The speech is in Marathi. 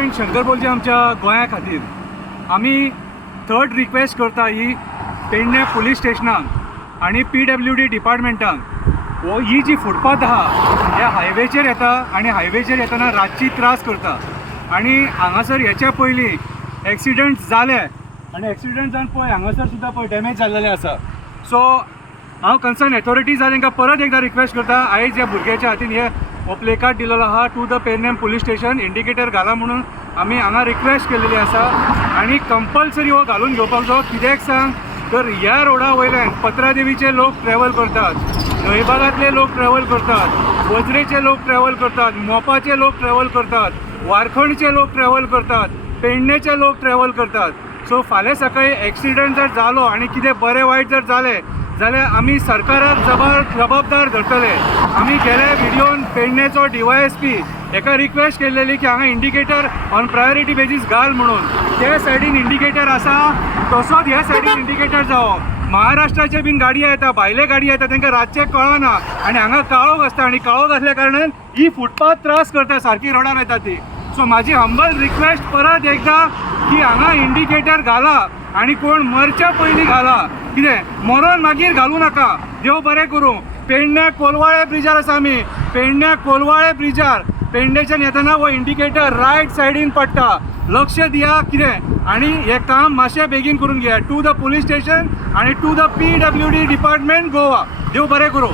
फ्रेंड शंकर बोलचे आमच्या गोंया खातीर आमी थर्ड रिक्वेस्ट करता ही पेडणे पुलीस स्टेशनाक आनी PWD डिपार्टमेंटाक ही जी फुटपाथ आहा ह्या हायवेचेर येता आनी हायवेचेर येतना रातची त्रास करता आनी हांगासर हेच्या पयलीं एक्सिडंट जाले आनी एक्सिडंट जावन पळय हांगासर सुद्दां पळय डॅमेज जाल्लेले आसा. सो हांव कन्सर्न ऑथॉरिटीज तांकां परत एकदा रिक्वेस्ट करता आयज ह्या भुरग्याच्या हातीन हे हो प्ले कार्ड दिलेलो आहा to the Pedne police station indicator घाला म्हणून आमी हांगा रिक्वेस्ट केलेली आसा आनी कंपल्सरी हो घालून घेवपाक जाय. कित्याक सांग तर ह्या रोडा वयल्यान पत्रादेवीचे लोक ट्रॅव्हल करतात, नयबागातले लोक ट्रॅव्हल करतात, वज्रेचे लोक ट्रॅव्हल करतात, मोपाचे लोक ट्रॅव्हल करतात, वारखणचे लोक ट्रॅव्हल करतात, पेडणेचे लोक ट्रॅव्हल करतात. सो फाल्यां सकाळी एक्सिडंट जर जालो आनी कितें बरें वायट जर जालें जाल्यार आमी सरकाराक जबाबदार धरतले. आमी गेल्या व्हिडिओन पेडणेचो DYSP एका रिक्वेस्ट केल्लेली की हांगा इंडिकेटर ऑन प्रायोरिटी बेजीस घाल म्हणून. त्या सायडीन इंडिकेटर आसा तसोच ह्या सायडीन इंडिकेटर जावो. महाराष्ट्राचे बीन गाडयो येता, भायले गाडयो येता, तांकां रातचें कळना आनी हांगा काळोख आसता आनी काळोख आसल्या कारणान ही फुटपाथ त्रास करता सारकी रोडार येता ती. सो म्हाजी हंबल रिक्वेस्ट परत एकदा की हांगा इंडिकेटर घाला आनी कोण मरच्या पयलीं घाला. कितें मरोन मागीर घालू नाका. देव बरें करूं. पेडणे कोलवाळे ब्रिजार आसा आमी. पेडणे कोलवाळे ब्रिजार पेडणेच्यान येतना हो इंडिकेटर रायट सायडीन पडटा. लक्ष दिया कितें आनी हें काम मातशें बेगीन करून घेया टू द पुलीस स्टेशन आनी to the PWD department Goa. देव बरें करूं.